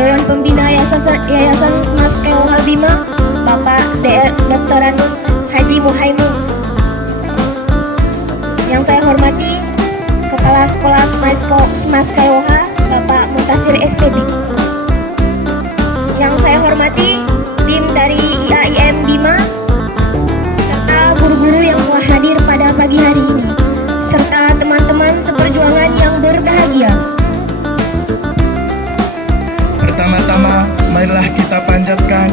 Dewan Pembina Yayasan Mas Keoha Bima, Bapak Dr. Haji Muhaimin. Yang saya hormati Kepala Sekolah Mas Keoha, Bapak Mutasir SPB. Yang saya hormati tim dari IAIM Bima, serta guru-guru yang telah hadir pada pagi hari ini, serta teman-teman seperjuangan yang berbahagia. Pertama-tama, marilah kita panjatkan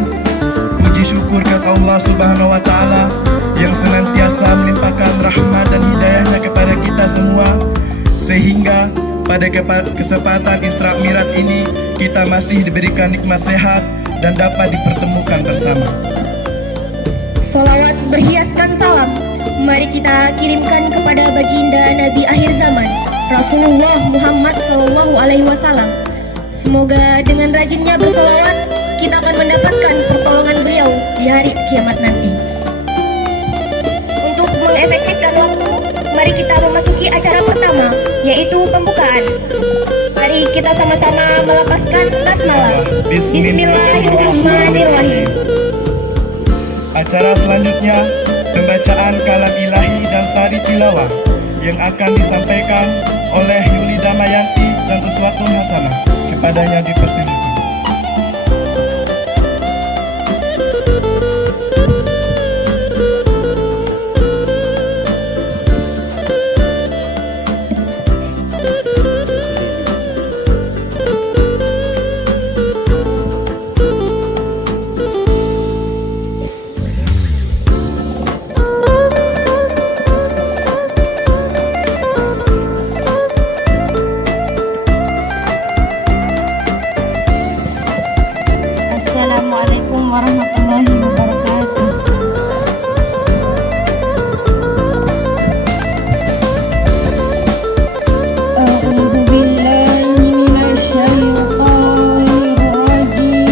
puji syukur kepada Allah Subhanahu wa Ta'ala yang senantiasa melimpahkan rahmat dan hidayahnya kepada kita semua, sehingga pada kesempatan Isra Mi'raj ini kita masih diberikan nikmat sehat dan dapat dipertemukan bersama. Sholawat berhiaskan salam mari kita kirimkan kepada baginda Nabi akhir zaman, Rasulullah Muhammad SAW. Semoga dengan rajinnya bersolawat kita akan mendapatkan pertolongan beliau di hari kiamat nanti. Untuk mengefektifkan waktu, mari kita memasuki acara pertama, yaitu pembukaan. Mari kita sama-sama melepaskan basmalah. Bismillahirrahmanirrahim. Acara selanjutnya, pembacaan kalam ilahi dan sari tilawah yang akan disampaikan oleh Yuli Damayanti dan Uswatun Hasanah. Kepadanya dipersilakan. Assalamualaikum warahmatullahi wabarakatuh. A'udzu billahi minasyaitonir rajim.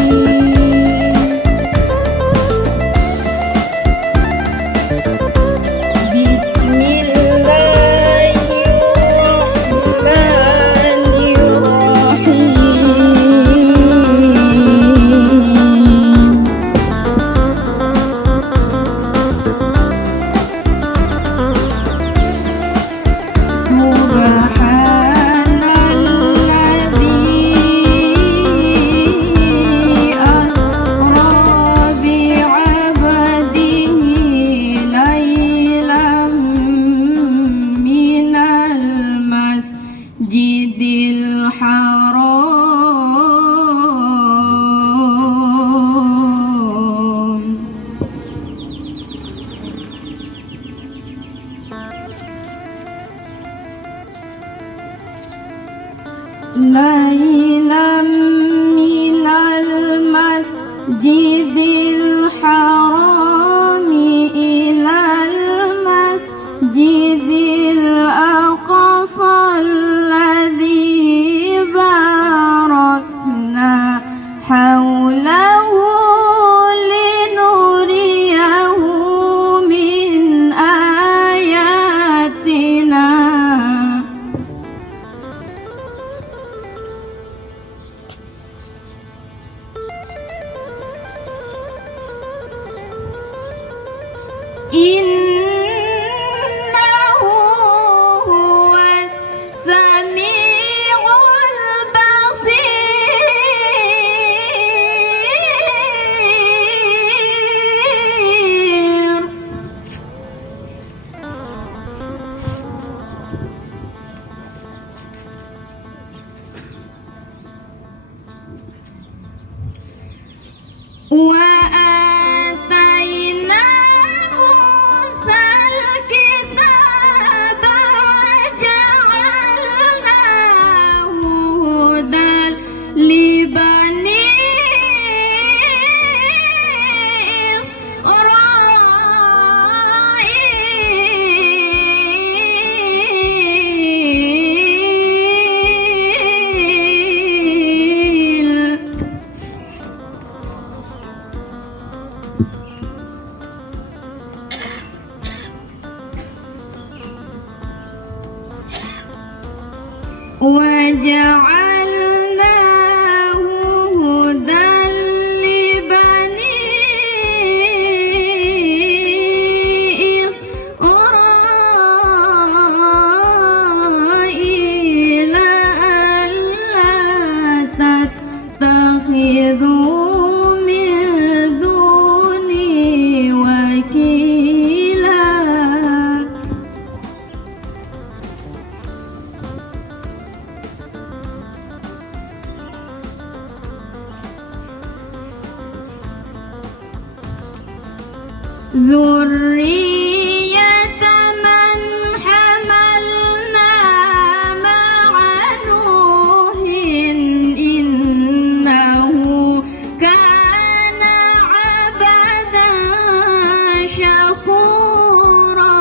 Masjidil Haram. Lailam minal masjidil harami ilal masjidil aqsa alladzi barakna hawlahu linuriyahu min ayatina. Innahu huwas sami'ul basir. Wa ataina Musal kitaba wa ja'alnahu hudan li bani Israil. وجعلناه ذرية من حملنا مع نوح إنه كان عبدا شكورا.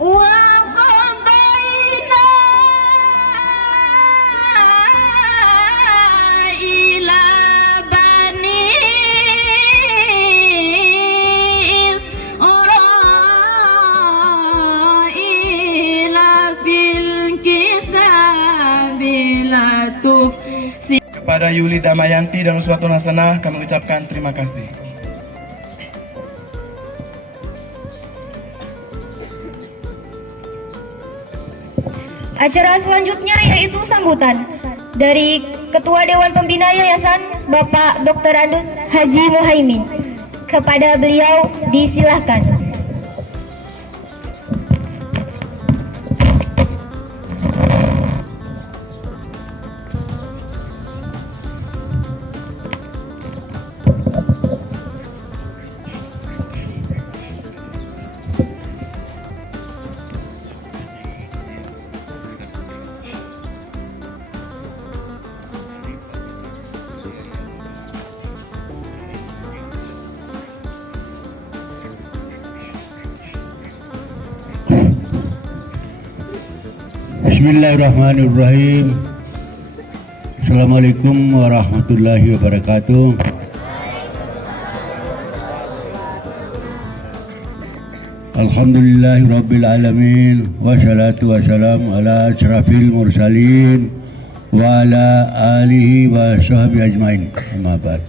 وقضينا إلى بني إسرائيل في الكتاب لا تفسد. Kepada Yuli Damayanti dan Uswatun Hasanah kami ucapkan terima kasih. Acara selanjutnya yaitu sambutan dari Ketua Dewan Pembina Yayasan Bapak Dr. Andus Haji Muhaimin. Kepada beliau disilahkan. Bismillahirrahmanirrahim. Assalamualaikum warahmatullahi wabarakatuh. Alhamdulillahirabbil alamin wassalatu wassalamu ala asyrafil mursalin wa ala alihi wa sahbihi ajmain. Amma ba'd.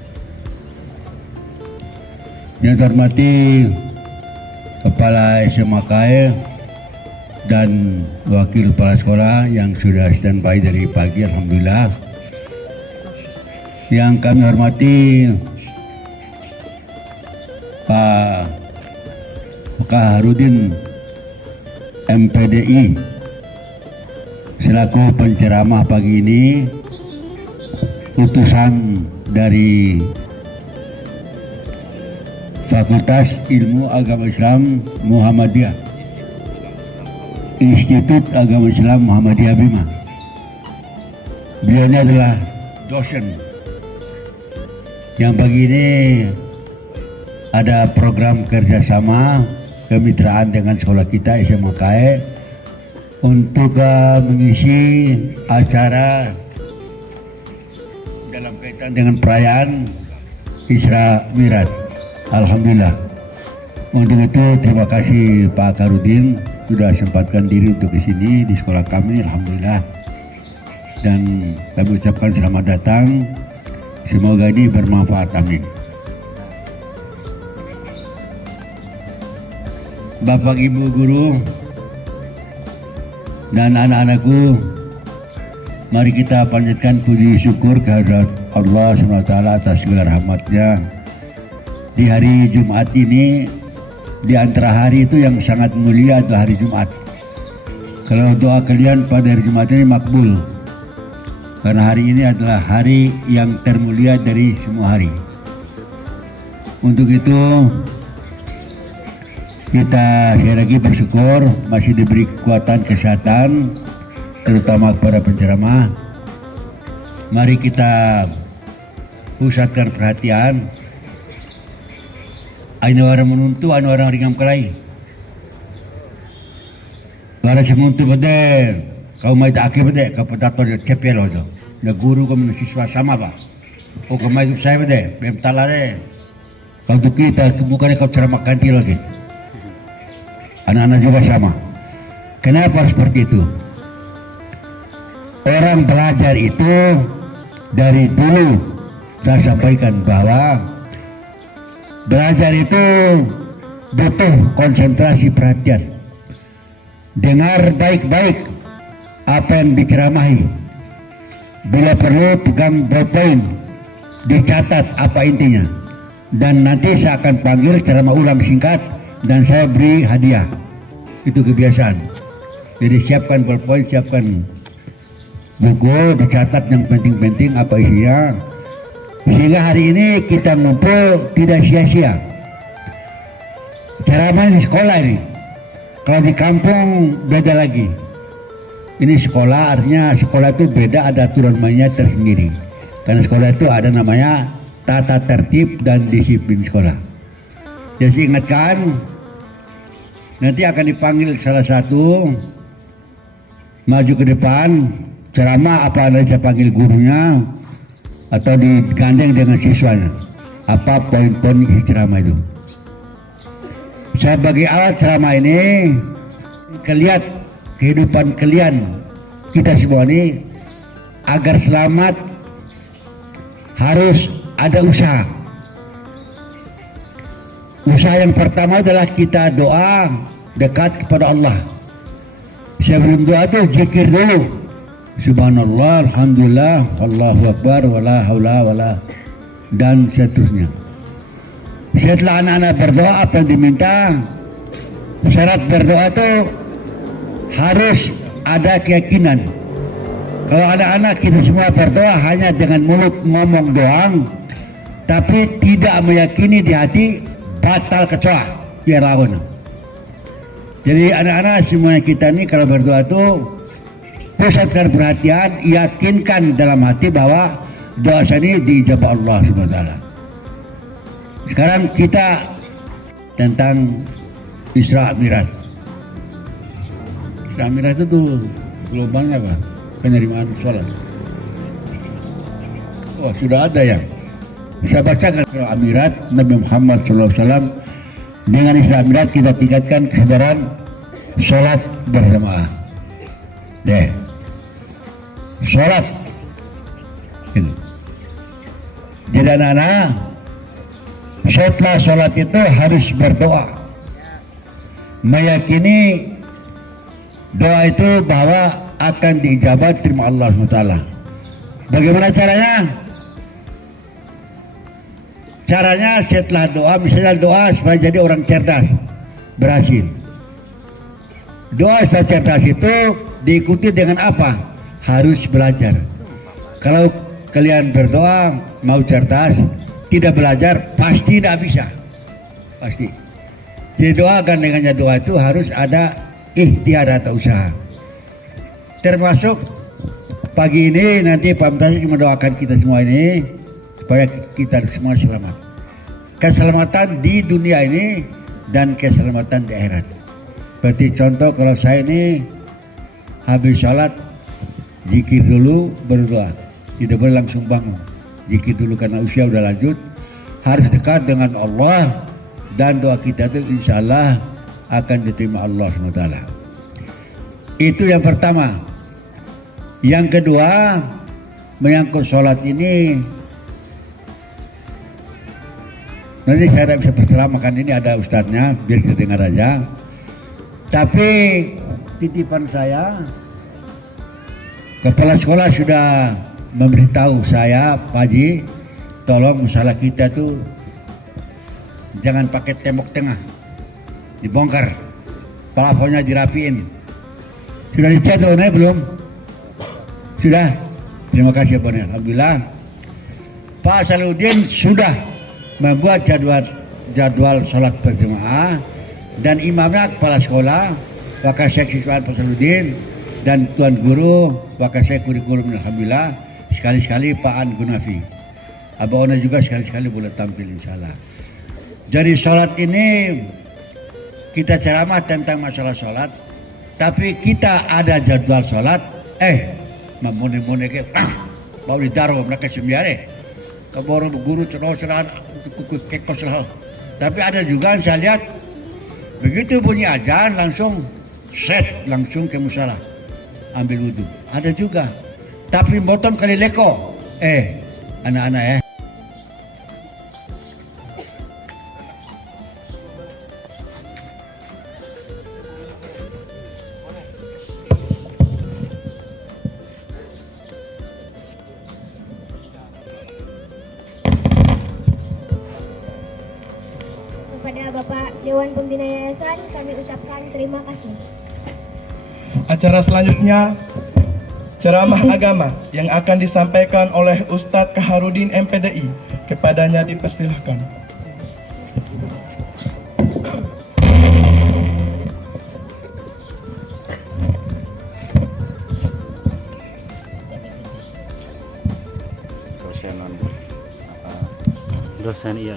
Yang terhormati Kepala SMAKE dan wakil kepala sekolah yang sudah standby dari pagi, alhamdulillah. Yang kami hormati Pak Harudin MPDI selaku penceramah pagi ini, utusan dari Fakultas Ilmu Agama Islam Muhammadiyah, Institut Agama Islam Muhammadiyah Bima. Beliau ini adalah dosen yang pagi ini ada program kerjasama kemitraan dengan sekolah kita SMAKE untuk mengisi acara dalam kaitan dengan perayaan Isra Mi'raj. Alhamdulillah. Untuk itu terima kasih Pak Harudin sudah sempatkan diri untuk ke sini di sekolah kami, alhamdulillah. Dan kami ucapkan selamat datang. Semoga ini bermanfaat, amin. Bapak Ibu guru dan anak-anakku, mari kita panjatkan puji syukur kehadirat Allah SWT atas segala rahmatnya. Di hari Jumat ini, di antara hari itu yang sangat mulia adalah hari Jumat. Kalau doa kalian pada hari Jumat ini makbul, karena hari ini adalah hari yang termulia dari semua hari. Untuk itu kita sekali lagi bersyukur masih diberi kekuatan kesehatan, terutama kepada penceramah. Mari kita pusatkan perhatian. Aina orang menuntu, aina orang ringam kelai. Para semuntu bade, kau mai tak akib bade, kau petator cepel ojo. Na guru kau siswa sama ba. O kau mai saya bade, bem talare. Kau tu kita bukan kau ceramah kanti lagi. Anak-anak juga sama. Kenapa seperti itu? Orang belajar itu dari dulu saya sampaikan bahwa belajar itu butuh konsentrasi perhatian. Dengar baik-baik apa yang diceramahi. Bila perlu pegang ballpoint, dicatat apa intinya. Dan nanti saya akan panggil ceramah ulang singkat dan saya beri hadiah. Itu kebiasaan. Jadi siapkan poin, siapkan buku, dicatat yang penting-penting apa isinya, sehingga hari ini kita ngumpul tidak sia-sia. Ceramah di sekolah ini, kalau di kampung beda lagi. Ini sekolah, artinya sekolah itu beda, ada aturan mainnya tersendiri. Karena sekolah itu ada namanya tata tertib dan disiplin sekolah. Jadi ingatkan, nanti akan dipanggil salah satu maju ke depan ceramah, apa ada saya panggil gurunya atau digandeng dengan siswanya, apa poin-poin isi ceramah itu. Sebagai alat ceramah ini, kalian kehidupan kalian, kita semua ini agar selamat harus ada usaha. Usaha yang pertama adalah kita doa dekat kepada Allah. Sebelum doa itu zikir dulu. Subhanallah, alhamdulillah, Allahu akbar, wala haula wala, dan seterusnya. Setelah anak-anak berdoa, apa yang diminta? Syarat berdoa itu harus ada keyakinan. Kalau anak-anak kita semua berdoa hanya dengan mulut ngomong doang, tapi tidak meyakini di hati, batal kecoa, biar lawan. Jadi anak-anak semuanya kita ini kalau berdoa itu pusatkan perhatian, yakinkan dalam hati bahwa doa saya ini diijabah Allah SWT. Sekarang kita tentang Isra Mi'raj. Isra Mi'raj itu tuh gelombangnya apa? Penerimaan sholat. Oh, sudah ada ya. Saya bacakan Isra Mi'raj Nabi Muhammad SAW. Dengan Isra Mi'raj kita tingkatkan kesadaran sholat berjamaah. Deh, sholat. Jadi anak-anak, setelah sholat itu harus berdoa, meyakini doa itu bahwa akan diijabah terima Allah SWT. Bagaimana caranya? Caranya setelah doa, misalnya doa supaya jadi orang cerdas, berhasil. Doa supaya cerdas itu diikuti dengan apa? Harus belajar. Kalau kalian berdoa mau cerdas, tidak belajar, pasti tidak bisa. Pasti. Didoakan dengannya doa itu harus ada ikhtiar atau usaha. Termasuk pagi ini nanti Pak Mutasi mendoakan kita semua ini supaya kita semua selamat. Keselamatan di dunia ini dan keselamatan di akhirat. Seperti contoh kalau saya ini habis sholat zikir dulu berdoa, tidak boleh langsung bangun. Zikir dulu karena usia udah lanjut, harus dekat dengan Allah, dan doa kita itu insya Allah akan diterima Allah SWT. Itu yang pertama. Yang kedua, menyangkut sholat ini, nanti saya tidak bisa berceramahkan, ini ada ustadznya, biar kita dengar aja. Tapi titipan saya, kepala sekolah sudah memberitahu saya, Pak Haji, tolong musalah kita tuh jangan pakai tembok tengah, dibongkar, plafonnya dirapiin. Sudah dicat belum? Sudah. Terima kasih Pak. Alhamdulillah. Pak Saluddin sudah membuat jadwal sholat berjamaah, dan imamnya kepala sekolah, Wakasek Siswaan Pak Saluddin, dan Tuan Guru Wakasek Kurikulum. Alhamdulillah. Sekali-sekali Pak An Gunafi, Abah Ona juga sekali-sekali boleh tampil insyaAllah. Jadi sholat ini kita ceramah tentang masalah sholat, tapi kita ada jadwal sholat. Mamone-mone ke mau ditaruh mereka sembiare keboro guru cerah kekos lah. Tapi ada juga saya lihat begitu bunyi azan langsung langsung ke musalah ambil wudhu. Ada juga. Tapi bottom kali leko. Anak-anak Kepada Bapak Dewan Pembina Yayasan kami ucapkan terima kasih. Acara selanjutnya ceramah agama yang akan disampaikan oleh Ustadz Kaharudin MPDI. Kepadanya dipersilahkan. Dosen iya.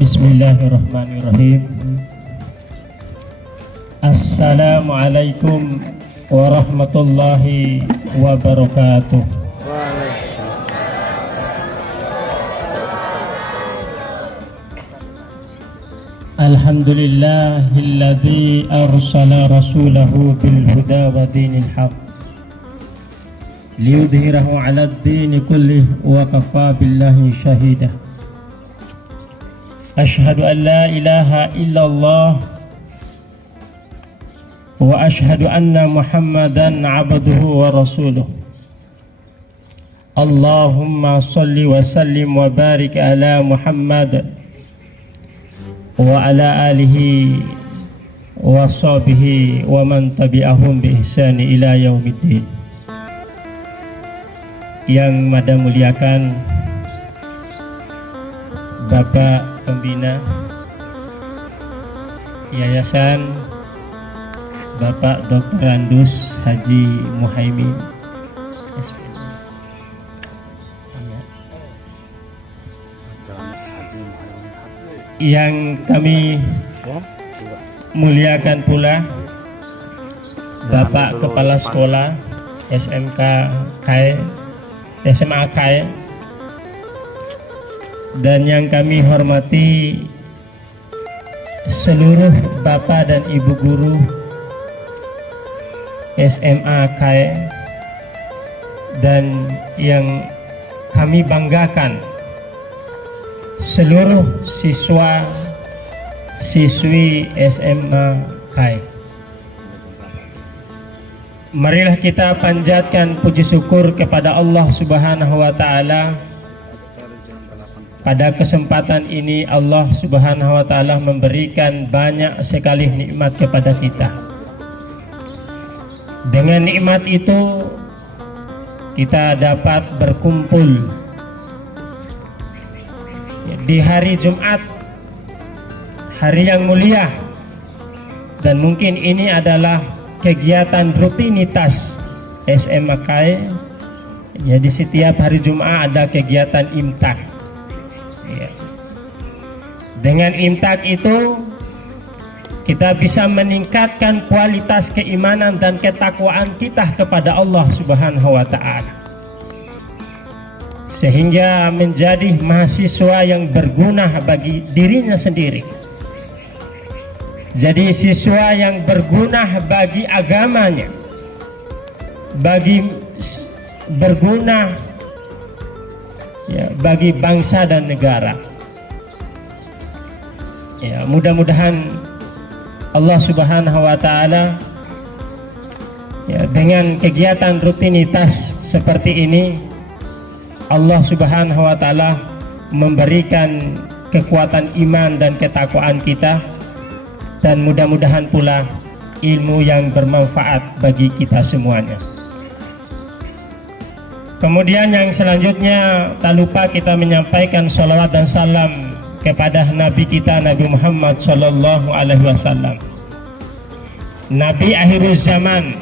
Bismillahirrahmanirrahim. Assalamualaikum warahmatullahi wabarakatuh. Alhamdulillahilladzi arsala rasulahu bil huda wa dinil haq liyudhhirahu 'ala ad-din kullih wa kafa billahi shahida. Ashhadu an la ilaha illallah wa ashhadu anna Muhammadan abduhu wa rasuluh. Allahumma salli wa sallim wa barik ala Muhammad wa ala alihi wa sahbihi wa man tabi'ahum bi ihsani ila yaumiddin. Yang Mada muliakan Bapak Pembina Yayasan, Bapak Dr. Randus Haji Muhaimin, yang kami muliakan pula Bapak Kepala Sekolah SMK KAE, SMA KAE, dan yang kami hormati seluruh Bapak dan Ibu guru SMA KAE, dan yang kami banggakan seluruh siswa siswi SMA KAE. Marilah kita panjatkan puji syukur kepada Allah Subhanahu wa taala. Pada kesempatan ini Allah Subhanahu wa taala memberikan banyak sekali nikmat kepada kita. Dengan nikmat itu kita dapat berkumpul di hari Jumat, hari yang mulia, dan mungkin ini adalah kegiatan rutinitas SMA KAE. Jadi setiap hari Jumat ada kegiatan imtak. Ya. Dengan imtak itu kita bisa meningkatkan kualitas keimanan dan ketakwaan kita kepada Allah Subhanahu wa taala, sehingga menjadi mahasiswa yang berguna bagi dirinya sendiri. Jadi siswa yang berguna bagi agamanya, berguna ya, bagi bangsa dan negara. Ya, mudah-mudahan Allah Subhanahu wa taala ya, dengan kegiatan rutinitas seperti ini Allah Subhanahu wa taala memberikan kekuatan iman dan ketakwaan kita, dan mudah-mudahan pula ilmu yang bermanfaat bagi kita semuanya. Kemudian yang selanjutnya, tak lupa kita menyampaikan salawat dan salam kepada Nabi kita, Nabi Muhammad Sallallahu Alaihi Wasallam, Nabi akhir zaman.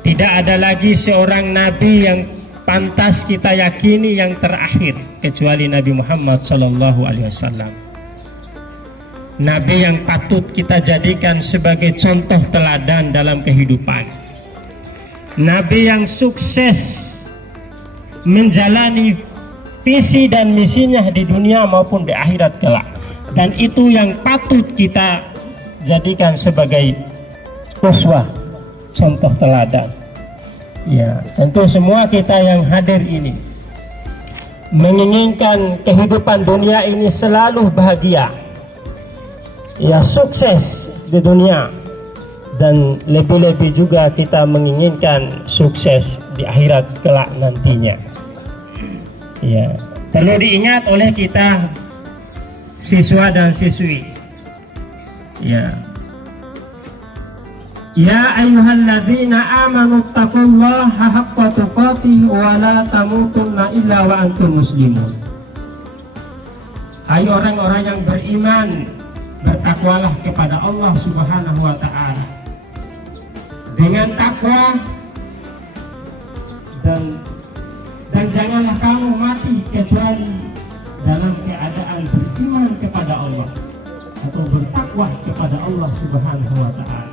Tidak ada lagi seorang Nabi yang pantas kita yakini yang terakhir kecuali Nabi Muhammad Sallallahu Alaihi Wasallam. Nabi yang patut kita jadikan sebagai contoh teladan dalam kehidupan. Nabi yang sukses menjalani visi dan misinya di dunia maupun di akhirat kelak, dan itu yang patut kita jadikan sebagai uswah, contoh teladan. Ya, tentu semua kita yang hadir ini menginginkan kehidupan dunia ini selalu bahagia, ya, sukses di dunia, dan lebih-lebih juga kita menginginkan sukses di akhirat kelak nantinya. Ya, perlu diingat oleh kita siswa dan siswi, ya, Ya ayyuhalladzina amanu taqullaha haqqa tuqatih wa la tamutunna illa wa antum muslimun. Hai orang-orang yang beriman, bertakwalah kepada Allah Subhanahu wa taala. Dengan takwa dan janganlah kamu mati kecuali dalam keadaan beriman kepada Allah atau bertakwa kepada Allah Subhanahu wa taala.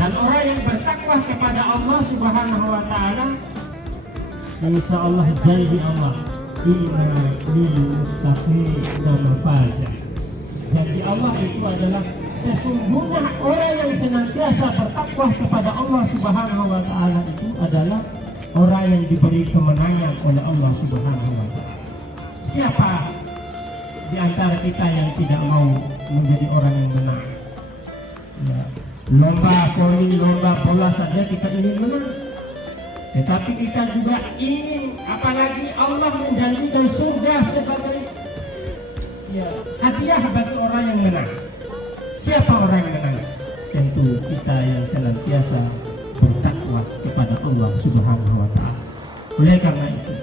Dan orang yang bertakwa kepada Allah Subhanahu wa taala, insya Allah janji Allah, inna lil muttaqina mafaza. Janji Allah itu adalah sesungguhnya orang yang senantiasa bertakwa kepada Allah Subhanahu wa taala itu adalah orang yang diberi kemenangan oleh Allah Subhanahu wa taala. Siapa di antara kita yang tidak mau menjadi orang yang menang? Ya. Lomba voli, lomba bola saja kita ingin menang, tetapi kita juga ingin, apalagi Allah menjanjikan surga sebagai hadiah bagi orang yang menang. Siapa orang yang menang? Tentu kita yang senantiasa bertakwa kepada Allah Subhanahu wa taala. Oleh karena itu,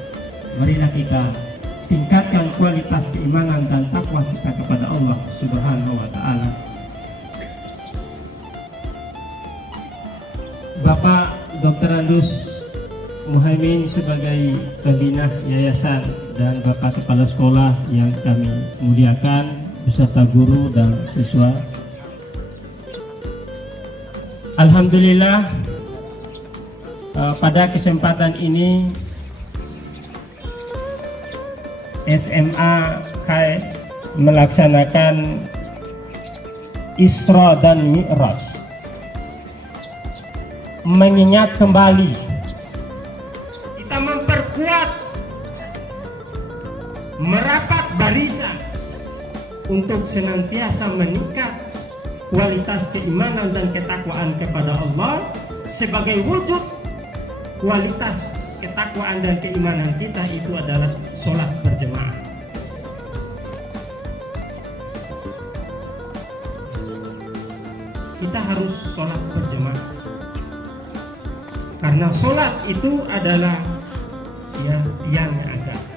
marilah kita tingkatkan kualitas keimanan dan takwa kita kepada Allah Subhanahu wa taala. Bapak Dr. Andus Muhaimin sebagai pembina yayasan dan Bapak Kepala Sekolah yang kami muliakan beserta guru dan siswa. Alhamdulillah pada kesempatan ini SMA KAI melaksanakan Isra dan Mi'raj, mengingat kembali, kita memperkuat, merapat barisan untuk senantiasa meningkat kualitas keimanan dan ketakwaan kepada Allah sebagai wujud kualitas ketakwaan dan keimanan kita itu adalah sholat berjemaah. Kita harus sholat berjemaah. Karena sholat itu adalah tiang agama.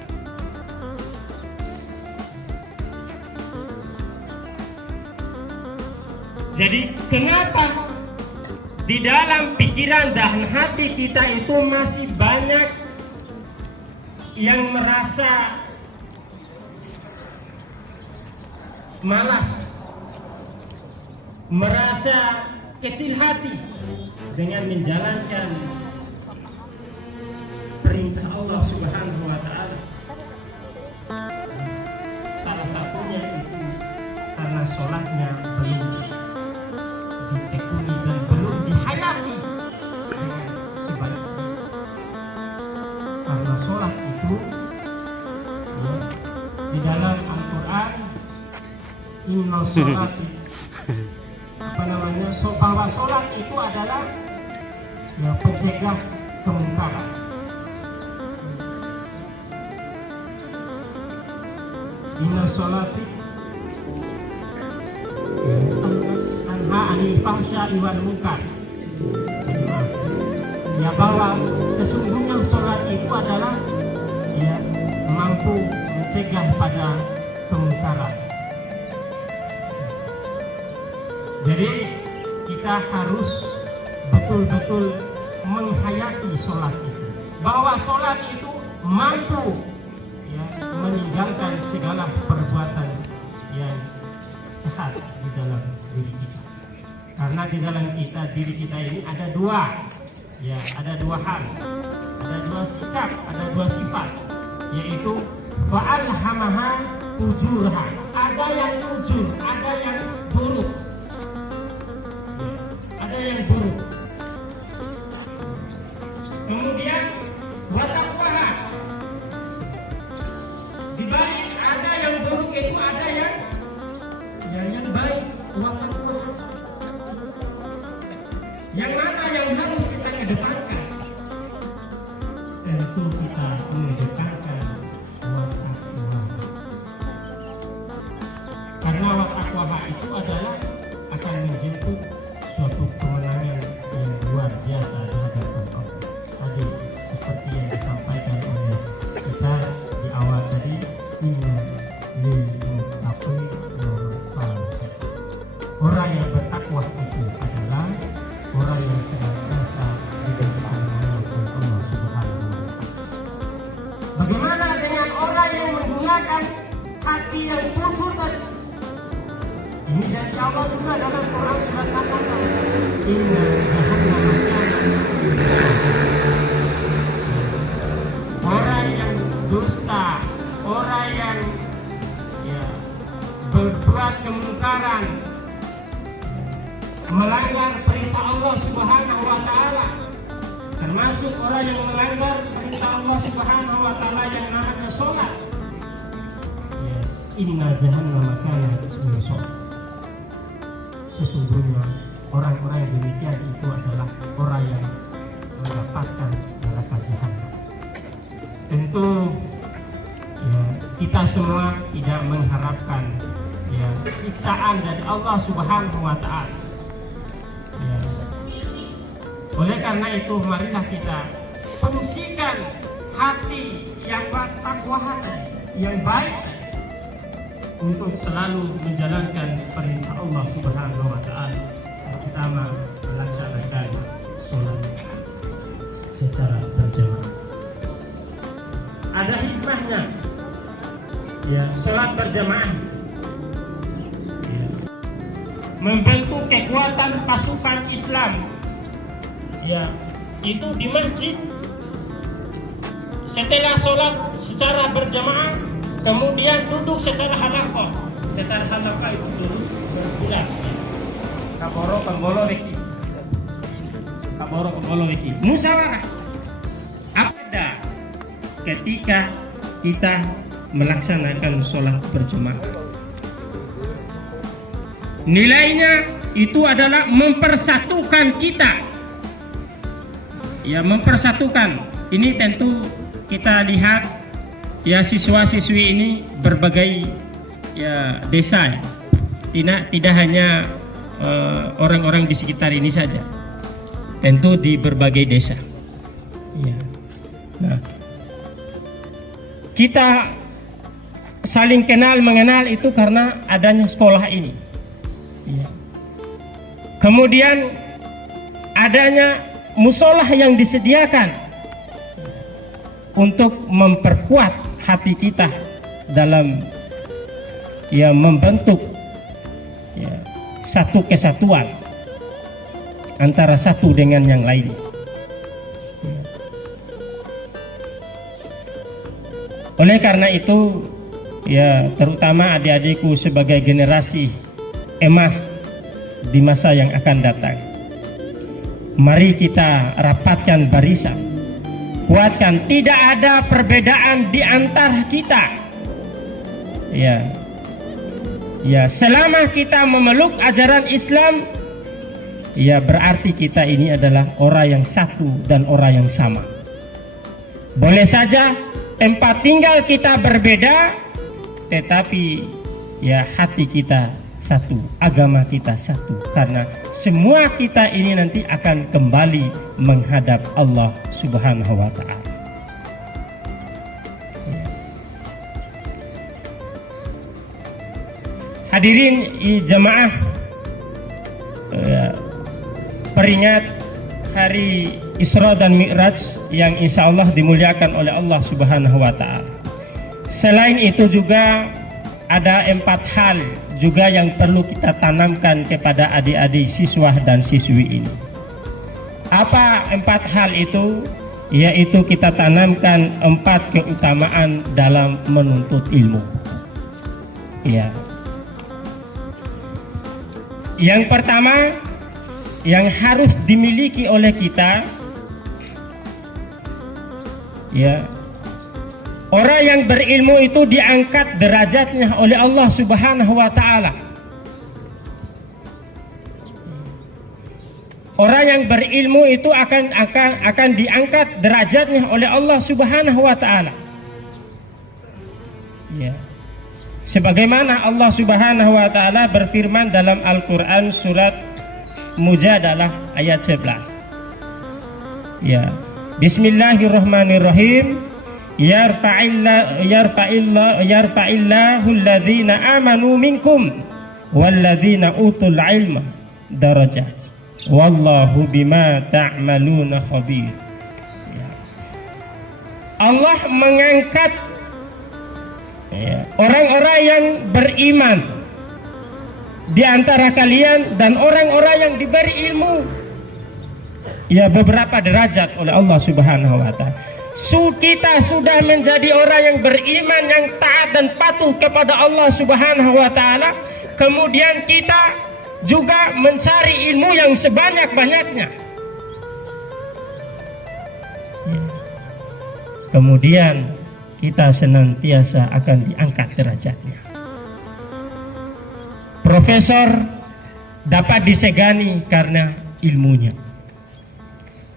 Jadi kenapa di dalam pikiran dan hati kita itu masih banyak yang merasa malas, merasa kecil hati dengan menjalankan perintah Allah Subhanahu wa taala? Salah satunya itu karena sholatnya belum ditekuni dan belum dihayati sebaliknya. Karena sholat itu di dalam Al-Quran, inna sholati, bahwa sholat itu adalah pencegah kemungkaran. Inna sholati tanha anil fahsya'i wal munkar. Bahwa sesungguhnya sholat itu adalah mampu mencegah pada kemungkaran. Jadi kita harus betul-betul menghayati sholat itu, bahwa sholat itu mampu meninggalkan segala perbuatan yang jahat di dalam diri kita. Karena di dalam diri kita ini ada dua hal, ada dua sikap, ada dua sifat, yaitu fa'alhamaha ujurha, ada yang ujur, ada yang buruk. Kemudian wataqwaha, di balik ada yang buruk itu ada yang baik. Wataqwaha, yang mana yang harus kita kedepankan? Tentu kita mengedepankan wataqwaha, karena wataqwaha itu adalah akan akan menjemput suatu kemenangan yang luar biasa di hadapan Allah. Tadi seperti yang disampaikan oleh kita di awal tadi, inna lil muttaqina mafazah. Orang yang bertakwa itu adalah orang yang senantiasa diberikan oleh Allah Subhanahu wa Ta'ala. Bagaimana dengan orang yang menggunakan hati yang kufur tadi? Ini dari Allah juga dalam Quran surat Al-Baqarah. Inna jahannama kanat. Orang yang dusta, orang yang berbuat kemungkaran, melanggar perintah Allah Subhanahu wa Ta'ala, termasuk orang yang melanggar perintah Allah Subhanahu wa Ta'ala yang namanya sholat. Inna jahannama kanat mirsad. Sesungguhnya orang-orang yang demikian itu adalah orang yang mendapatkan neraka jahanam. Tentu kita semua tidak mengharapkan siksaan dari Allah Subhanahu wa Ta'ala. Oleh karena itu, marilah kita fungsikan hati yang bertakwa hati, yang baik, untuk selalu menjalankan perintah Allah Subhanahu wa Ta'ala, terutama melaksanakan sholat secara berjamaah. Ada hikmahnya, sholat berjamaah membentuk kekuatan pasukan Islam. Itu di masjid, setelah sholat secara berjamaah, kemudian duduk secara halaqah. Secara halaqah itu duduk berbulan. Kaboro penggolo weki. Kaboro penggolo weki. Musyawarah. Ada ketika kita melaksanakan sholat berjamaah. Nilainya itu adalah mempersatukan kita. Mempersatukan. Ini tentu kita lihat siswa-siswi ini berbagai desa, tidak hanya orang-orang di sekitar ini saja, tentu di berbagai desa. Nah, kita saling kenal mengenal itu karena adanya sekolah ini. Kemudian adanya musolah yang disediakan untuk memperkuat hati kita dalam membentuk satu kesatuan antara satu dengan yang lain. Oleh karena itu, terutama adik-adikku sebagai generasi emas di masa yang akan datang, mari kita rapatkan barisan, kuatkan, tidak ada perbedaan di antara kita. Selama kita memeluk ajaran Islam, berarti kita ini adalah orang yang satu dan orang yang sama. Boleh saja tempat tinggal kita berbeda, tetapi hati kita satu, agama kita satu, karena semua kita ini nanti akan kembali menghadap Allah Subhanahu wa Ta'ala. Hadirin jamaah, peringat hari Isra dan Mi'raj yang insya Allah dimuliakan oleh Allah Subhanahu wa Ta'ala. Selain itu juga ada 4 hal juga yang perlu kita tanamkan kepada adik-adik siswa dan siswi ini. Apa 4 hal itu? Yaitu kita tanamkan 4 keutamaan dalam menuntut ilmu. Yang pertama yang harus dimiliki oleh kita, orang yang berilmu itu diangkat derajatnya oleh Allah Subhanahu wa Ta'ala. Orang yang berilmu itu akan diangkat derajatnya oleh Allah Subhanahu wa Ta'ala. Sebagaimana Allah Subhanahu wa taala berfirman dalam Al-Qur'an surat Mujadalah ayat 11. Ya. Bismillahirrahmanirrahim. Yarfa'illahu alladhina amanu minkum walladzina utul ilma darajat. Wallahu bima ta'maluna khabir. Ya. Allah mengangkat orang-orang yang beriman di antara kalian dan orang-orang yang diberi ilmu, ya, beberapa derajat oleh Allah Subhanahu wa taala. Kita sudah menjadi orang yang beriman, yang taat dan patuh kepada Allah Subhanahu wa taala. Kemudian kita juga mencari ilmu yang sebanyak-banyaknya. Ya. Kemudian kita senantiasa akan diangkat derajatnya. Profesor dapat disegani karena ilmunya.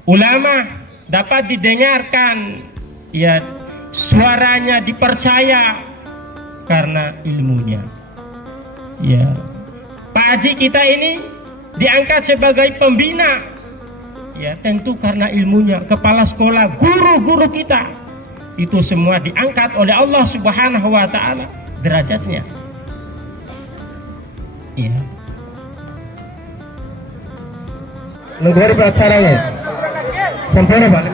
Ulama dapat didengarkan, ya, suaranya dipercaya karena ilmunya. Ya, Pak Haji kita ini diangkat sebagai pembina, ya, tentu karena ilmunya. Kepala sekolah, guru-guru kita, itu semua diangkat oleh Allah Subhanahu wa taala derajatnya. Ya. Negara acaranya sempurna Pak.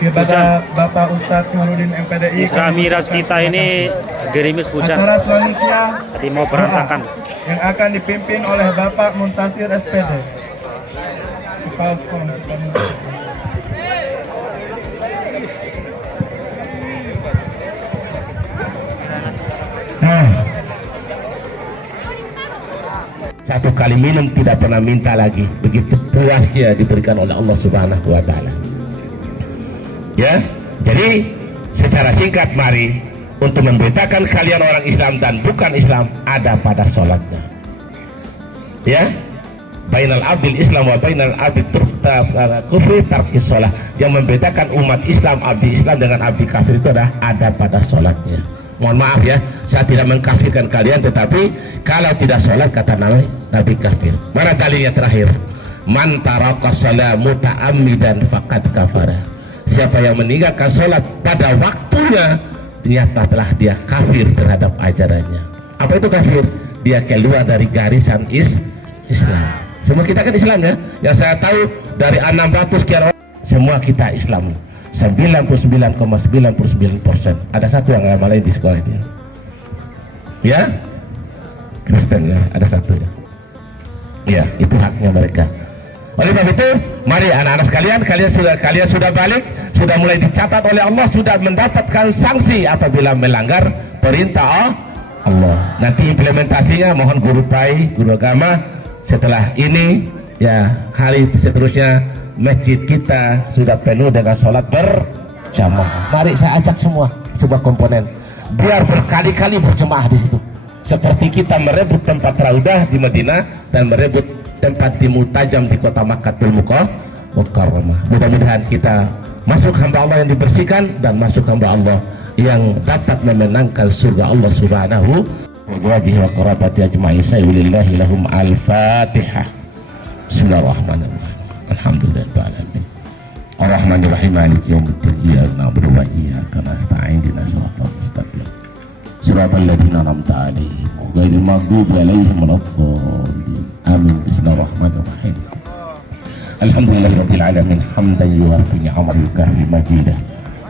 Kepada Bapak Ustadz Nurudin MPDI, Isra Miras kita ini gerimis hujan. Acara selanjutnya Tadi mau berantakan. yang akan dipimpin oleh Bapak Muntasir SPD. Kepala Sekolah. Satu kali minum tidak pernah minta lagi, begitu puasnya diberikan oleh Allah Subhanahu wa taala. Ya, jadi secara singkat mari untuk membedakan kalian orang Islam dan bukan Islam ada pada sholatnya. Ya, bainal abdil Islam wa bainal abdil kufri tarkis sholat. Yang membedakan umat Islam, abdi Islam dengan abdi kafir itu ada pada sholatnya. Mohon maaf ya, saya tidak mengkafirkan kalian, tetapi kalau tidak sholat kata Nabi kafir. Mana dalilnya terakhir? Man taraka shalah muta'ammidan faqad kafara. Siapa yang meninggalkan sholat pada waktunya, ternyata telah dia kafir terhadap ajarannya. Apa itu kafir? Dia keluar dari garisan Islam. Semua kita kan Islam ya. Yang saya tahu dari 600 sekian orang, semua kita Islam. 99,99%. Ada satu yang agama lain di sekolah ini. Ya, Kristen ya, ada satu ya. Ya, itu haknya mereka. Oleh sebab itu, mari anak-anak sekalian, kalian sudah balik, sudah mulai dicatat oleh Allah, sudah mendapatkan sanksi apabila melanggar perintah Allah. Nanti implementasinya mohon guru PAI, guru agama. Setelah ini, ya, hari seterusnya masjid kita sudah penuh dengan sholat berjamaah. Mari saya ajak semua coba komponen, biar berkali-kali berjamaah di situ. Seperti kita merebut tempat raudah di Madinah dan merebut tempat di Mutajam di kota Makkatul Mukarramah. Mudah-mudahan kita masuk hamba Allah yang dibersihkan dan masuk hamba Allah yang dapat memenangkan surga Allah Subhanahu wa ta'ala ajma'in. Lillahi lahum al-Fatihah. Bismillahirrahmanirrahim. Alhamdulillahirrahmanirrahim. Ar-Rahmanirrahim. Maliki yaumiddin. Iyyaka na'budu wa iyyaka nasta'in. Ihdinas siratal mustaqim. Siratal ladzina an'amta 'alaihim ghairil maghdubi 'alaihim waladdallin. Amin. Bismillahirrahmanirrahim. Alhamdulillahirabbil alamin hamdan yuwafi ni'amahu yukafi majidah.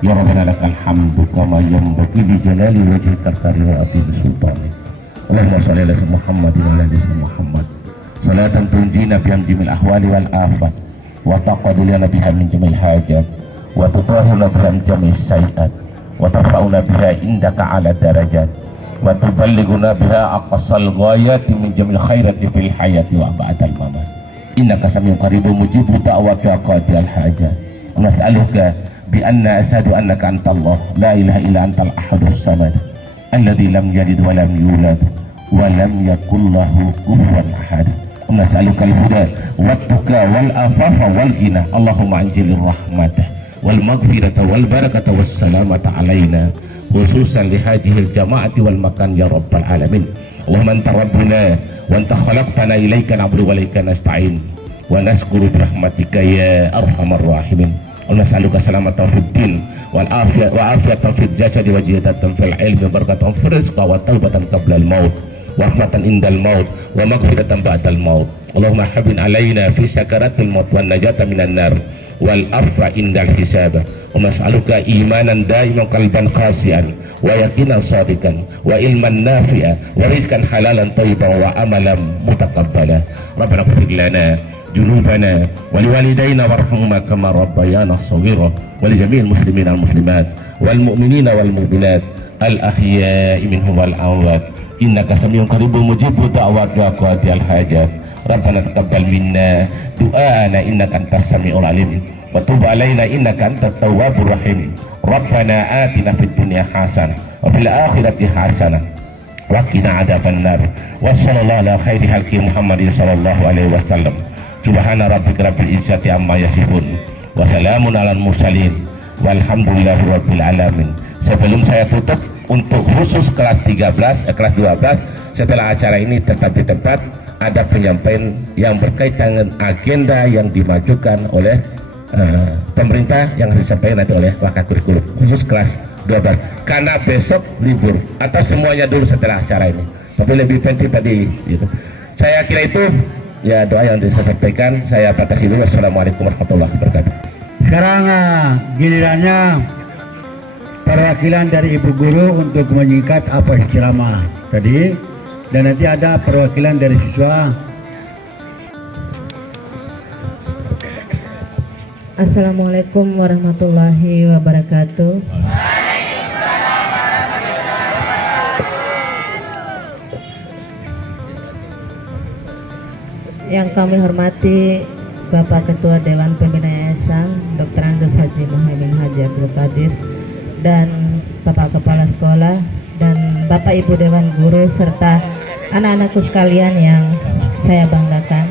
Ya Rabbana lakal hamdu kama yanbaghi li jalali wajhikal karim wa 'azimi sultanik. Allahumma shalli ala Muhammadin wa ala ali Muhammad. Salatan tunjina biha min ahwali wal afat wa taqaddulana biha min jamil hajat wa tutahhiruna biha min jamil sayiat wa tarfa'una biha indaka ala darajat wa tuballighuna biha aqsal ghayati min jamil khairati fil hayati wa ba'dal mamat. Innaka samiun qaribun mujibu da'wati aqatil hajat. Nas'aluka bi anna asyhadu annaka antallah la ilaha illa antal ahadus samad alladzi lam yalid wa lam yulad wa lam yakul lahu kufuwan ahad. Nas'aluka al-huda wat-tuqa wal-afafa wal-ghina. Allahumma anjilir rahmatah wal maghfirata wal barakata was salamata alaina khususan li hadhil jama'ati wal makan ya rabbal alamin. Allahumma anta rabbuna wa anta khalaqtana ilaika na'budu wa ilaika nasta'in wa naskuru birahmatika ya arhamar rahimin. Wa nas'aluka salamatan fid din wal afiyat wa afiyatan fid jasadi wa jihadatan fil ilmi wa barakatan fil rizqi wa taubatan qabla al maut wa rahmatan indal maut wa maghfiratan ba'dal maut. Allahumma habin alaina fi sakaratil maut wan najata minan nar wal arfa indal hisab. Wa nas'aluka imanan daiman qalban qasian wa yaqinan sadiqan wa ilman nafi'a wa rizqan halalan thayyiban wa amalan mutaqabbala. Rabbana ighfir lana junubana wa liwalidayna warhamhuma kama rabbayana shaghira wa li jami'il muslimina wal muslimat wal mu'minina wal mu'minat al ahya'i minhum wal amwat innaka samiun qaribun mujibud da'wat wa qadiyal hajat. Rabbana taqabbal minna du'ana innaka antas samiul alim wa tub alaina innaka antat tawwabur rahim. Rabbana atina fid dunya hasanah wa fil akhirati hasanah wa qina adzabannar. Wa sallallahu ala khairi halqi Muhammadin sallallahu alaihi wasallam. Subhana rabbika rabbil izzati amma yasifun wa salamun alal mursalin walhamdulillahi rabbil alamin. Sebelum saya tutup, untuk khusus kelas 13, kelas 12 setelah acara ini tetap di tempat ada penyampaian yang berkaitan dengan agenda yang dimajukan oleh pemerintah yang disampaikan nanti oleh Wakil Kurikulum khusus kelas 12 karena besok libur atau semuanya dulu setelah acara ini, tapi lebih penting tadi gitu. Saya kira itu ya doa yang saya sampaikan. Saya batasi dulu. Assalamualaikum warahmatullahi wabarakatuh. Sekarang gilirannya perwakilan dari ibu guru untuk menyingkat apa ceramah tadi, dan nanti ada perwakilan dari siswa. Assalamualaikum warahmatullahi wabarakatuh. Yang kami hormati Bapak Ketua Dewan Pembina Yayasan Dr. Andes Haji Muhaimin Haji Abdul Qadir, dan Bapak Kepala Sekolah dan Bapak Ibu Dewan Guru serta anak-anakku sekalian yang saya banggakan.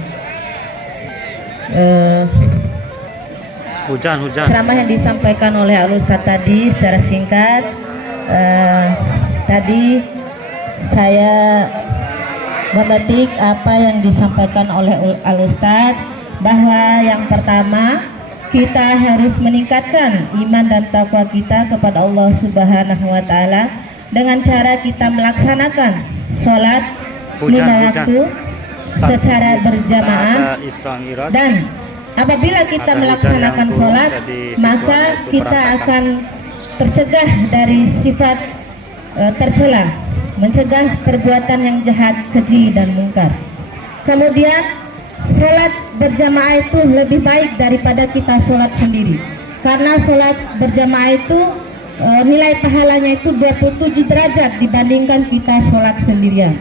Hujan. Ceramah yang disampaikan oleh Al-Ustadz tadi secara singkat, tadi saya memetik apa yang disampaikan oleh Al-Ustadz, bahwa yang pertama kita harus meningkatkan iman dan takwa kita kepada Allah Subhanahu wa Ta'ala dengan cara kita melaksanakan sholat lima waktu secara berjamaah, dan apabila kita melaksanakan sholat maka kita akan tercegah dari sifat tercela, mencegah perbuatan yang jahat, keji dan mungkar. Kemudian sholat berjamaah itu lebih baik daripada kita sholat sendiri, karena sholat berjamaah itu nilai pahalanya itu 27 derajat dibandingkan kita sholat sendirian.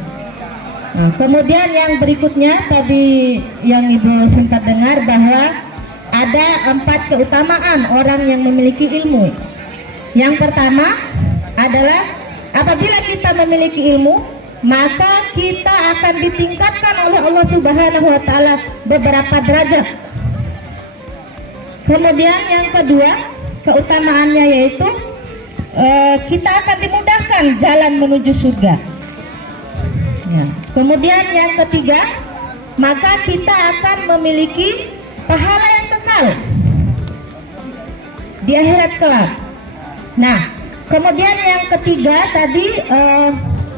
Nah, kemudian yang berikutnya tadi yang Ibu sempat dengar bahwa ada 4 keutamaan orang yang memiliki ilmu. Yang pertama adalah apabila kita memiliki ilmu, maka kita akan ditingkatkan oleh Allah Subhanahu wa Ta'ala beberapa derajat. Kemudian yang kedua keutamaannya yaitu kita akan dimudahkan jalan menuju surga. Ya. Kemudian yang ketiga, maka kita akan memiliki pahala yang kekal di akhirat kelak. Nah, kemudian yang ketiga tadi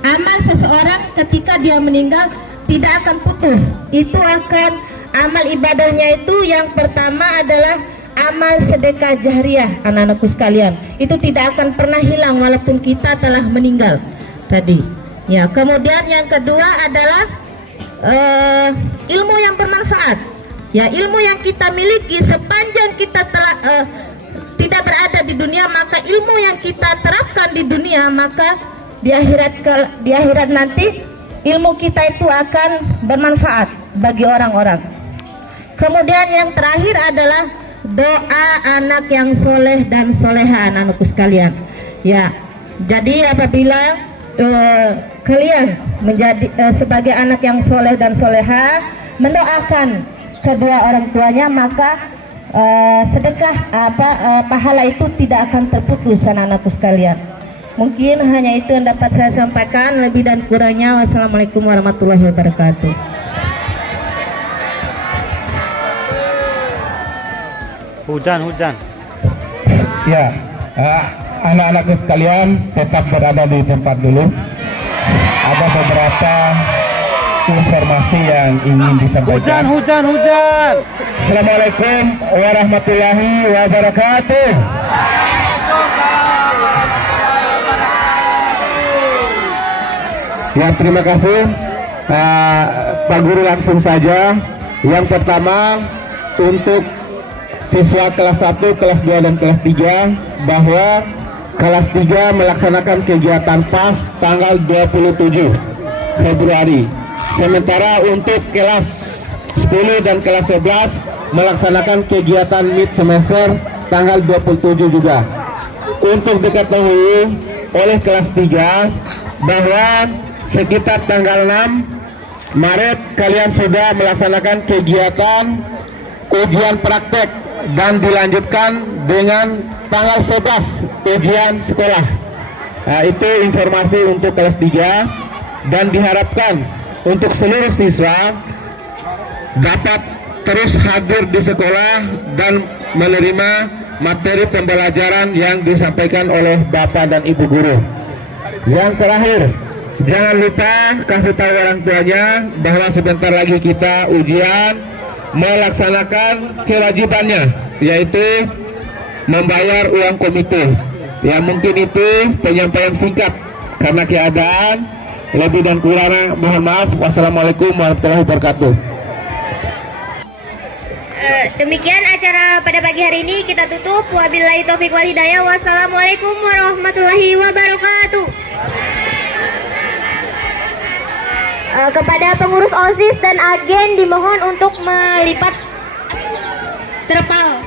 amal seseorang ketika dia meninggal tidak akan putus. Itu akan amal ibadahnya itu yang pertama adalah amal sedekah jahriyah, anak-anakku sekalian. Itu tidak akan pernah hilang walaupun kita telah meninggal tadi. Ya, kemudian yang kedua adalah ilmu yang bermanfaat. Ya, ilmu yang kita miliki sepanjang kita telah tidak berada di dunia, maka ilmu yang kita terapkan di dunia, maka di akhirat nanti ilmu kita itu akan bermanfaat bagi orang-orang. Kemudian yang terakhir adalah doa anak yang soleh dan soleha, anak-anakku sekalian. Ya, jadi apabila kalian menjadi sebagai anak yang soleh dan soleha, mendoakan kedua orang tuanya, maka sedekah pahala itu tidak akan terputus anak-anakku sekalian. Mungkin hanya itu yang dapat saya sampaikan, lebih dan kurangnya wassalamualaikum warahmatullahi wabarakatuh. Hujan. Ya, anak-anakku sekalian tetap berada di tempat dulu. Ada beberapa informasi yang ingin disampaikan. Hujan. Assalamualaikum warahmatullahi wabarakatuh. Ya, terima kasih Pak Guru, langsung saja. Yang pertama untuk siswa kelas 1, kelas 2, dan kelas 3 bahwa kelas 3 melaksanakan kegiatan PAS tanggal 27 Februari. Sementara untuk kelas 10 dan kelas 11 melaksanakan kegiatan mid semester tanggal 27 juga. Untuk diketahui oleh kelas 3 bahwa sekitar tanggal 6 Maret kalian sudah melaksanakan kegiatan ujian praktek dan dilanjutkan dengan tanggal 11 ujian sekolah. Nah, itu informasi untuk kelas 3 dan diharapkan untuk seluruh siswa dapat terus hadir di sekolah dan menerima materi pembelajaran yang disampaikan oleh Bapak dan Ibu guru. Yang terakhir, jangan lupa kasih tahu orang tuanya bahwa sebentar lagi kita ujian, melaksanakan kewajibannya, yaitu membayar uang komite. Ya, mungkin itu penyampaian singkat karena keadaan. Lebih dan kurang mohon maaf. Wassalamualaikum warahmatullahi wabarakatuh. Demikian acara pada pagi hari ini kita tutup. Wabillahi taufik wal hidayah. Wassalamualaikum warahmatullahi wabarakatuh. Kepada pengurus OSIS dan agen dimohon untuk melipat terpal.